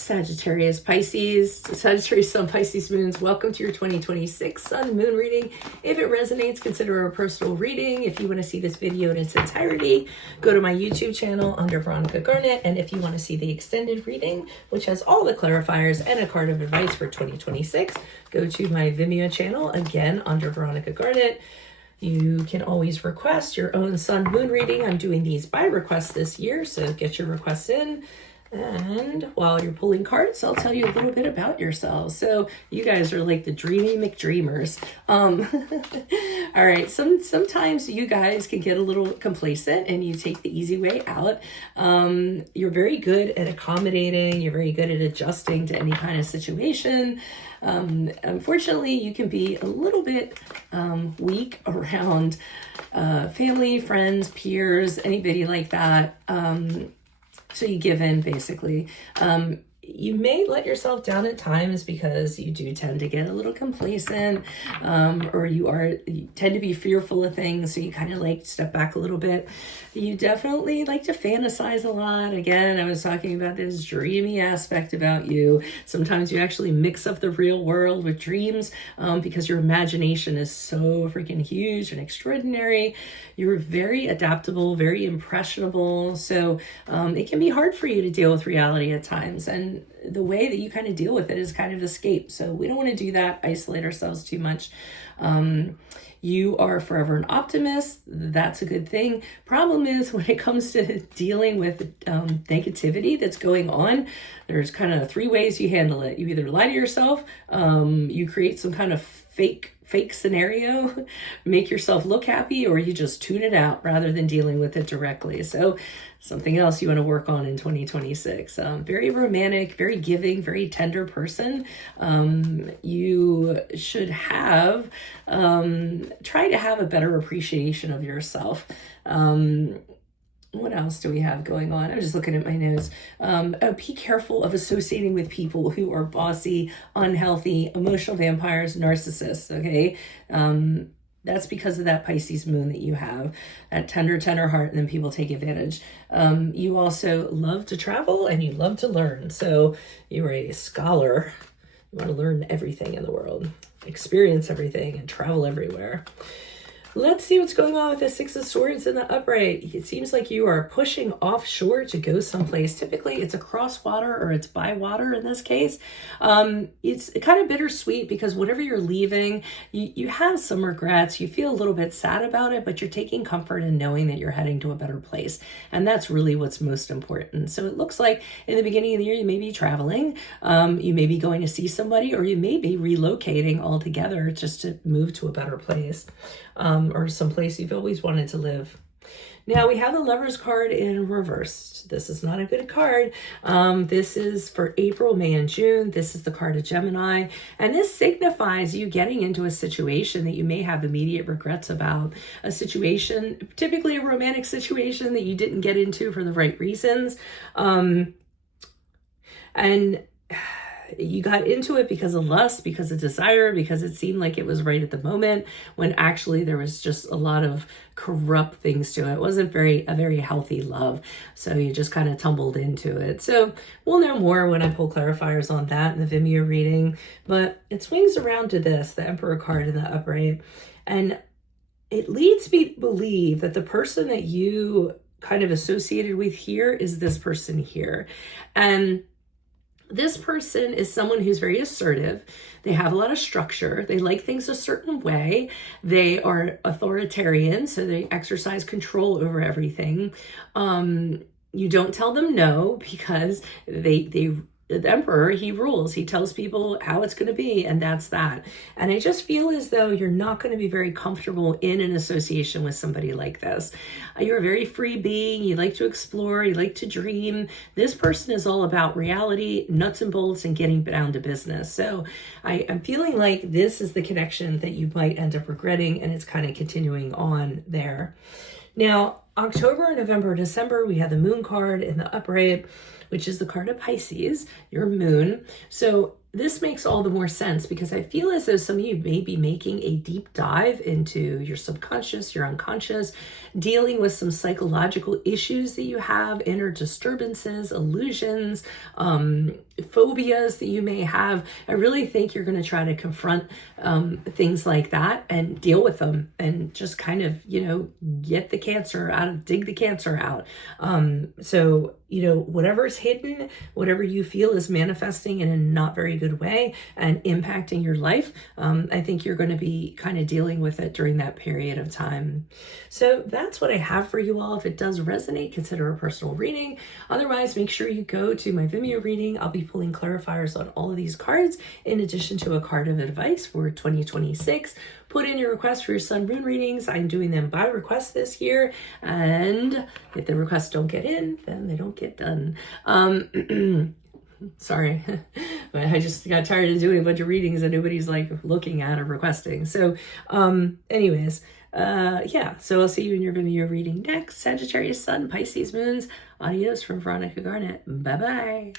Sagittarius, Pisces, Sagittarius Sun, Pisces Moons. Welcome to your 2026 Sun Moon reading. If it resonates, consider a personal reading. If you want to see this video in its entirety, go to my YouTube channel under Veronica Garnet. And if you want to see the extended reading, which has all the clarifiers and a card of advice for 2026, go to my Vimeo channel, again, under Veronica Garnet. You can always request your own Sun Moon reading. I'm doing these by request this year, so get your requests in. And while you're pulling cards, I'll tell you a little bit about yourselves. So you guys are like the dreamy McDreamers. All right, sometimes you guys can get a little complacent and you take the easy way out. You're very good at accommodating. You're very good at adjusting to any kind of situation. Unfortunately, you can be a little bit weak around family, friends, peers, anybody like that. So you give in, basically. You may let yourself down at times because you do tend to get a little complacent, or you tend to be fearful of things, so you kind of like step back a little bit. You definitely like to fantasize a lot. Again, I was talking about this dreamy aspect about you. Sometimes you actually mix up the real world with dreams because your imagination is so freaking huge and extraordinary. You're very adaptable, very impressionable, so it can be hard for you to deal with reality at times. And the way that you kind of deal with it is kind of escape. So we don't want to do that, isolate ourselves too much. You are forever an optimist. That's a good thing. Problem is, when it comes to dealing with negativity that's going on, there's kind of three ways you handle it. You either lie to yourself, you create some kind of fake scenario, make yourself look happy, or you just tune it out rather than dealing with it directly. So something else you want to work on in 2026. Very romantic, very giving, very tender person. You should have, try to have a better appreciation of yourself. What else do we have going on? I'm just looking at my notes. Be careful of associating with people who are bossy, unhealthy, emotional vampires, narcissists, okay? That's because of that Pisces moon that you have, that tender heart, and then people take advantage. You also love to travel and you love to learn. So you're a scholar. You want to learn everything in the world, experience everything, and travel everywhere. Let's see what's going on with the Six of Swords in the upright. It seems like you are pushing offshore to go someplace. Typically, it's across water or it's by water in this case. It's kind of bittersweet because whatever you're leaving, you have some regrets. You feel a little bit sad about it, but you're taking comfort in knowing that you're heading to a better place. And that's really what's most important. So it looks like in the beginning of the year, you may be traveling. You may be going to see somebody, or you may be relocating altogether just to move to a better place. Or someplace you've always wanted to live. Now we have the Lovers card in reversed. This is not a good card. This is for April, May, and June. This is the card of Gemini. And this signifies you getting into a situation that you may have immediate regrets about. A situation, typically a romantic situation that you didn't get into for the right reasons. And you got into it because of lust, because of desire, because it seemed like it was right at the moment, when actually there was just a lot of corrupt things to it. It wasn't a very healthy love. So you just kind of tumbled into it. So we'll know more when I pull clarifiers on that in the Vimeo reading. But it swings around to this, the Emperor card in the upright. And it leads me to believe that the person that you kind of associated with here is this person here. And this person is someone who's very assertive. They have a lot of structure. They like things a certain way. They are authoritarian, so they exercise control over everything. You don't tell them no because the Emperor, he rules. He tells people how it's going to be, and that's that. And I just feel as though you're not going to be very comfortable in an association with somebody like this. You're a very free being. You like to explore. You like to dream. This person is all about reality, nuts and bolts, and getting down to business. So I'm feeling like this is the connection that you might end up regretting, and it's kind of continuing on there. Now, October, November, December, we have the Moon card in the upright, which is the card of Pisces, your moon. So this makes all the more sense because I feel as though some of you may be making a deep dive into your subconscious, your unconscious, dealing with some psychological issues that you have, inner disturbances, illusions, phobias that you may have. I really think you're going to try to confront things like that and deal with them and just kind of, get the cancer out, dig the cancer out. So, whatever's hidden, whatever you feel is manifesting in a not very good way and impacting your life, I think you're going to be kind of dealing with it during that period of time. So that's what I have for you all. If it does resonate, consider a personal reading. Otherwise, make sure you go to my Vimeo reading. I'll be pulling clarifiers on all of these cards in addition to a card of advice for 2026. Put in your request for your sun moon readings. I'm doing them by request this year. And if the requests don't get in, then they don't get done. Sorry, but I just got tired of doing a bunch of readings and nobody's like looking at or requesting. So anyways, yeah, so I'll see you in your Vimeo reading next. Sagittarius Sun, Pisces Moons. Adios from Veronica Garnett. Bye-bye.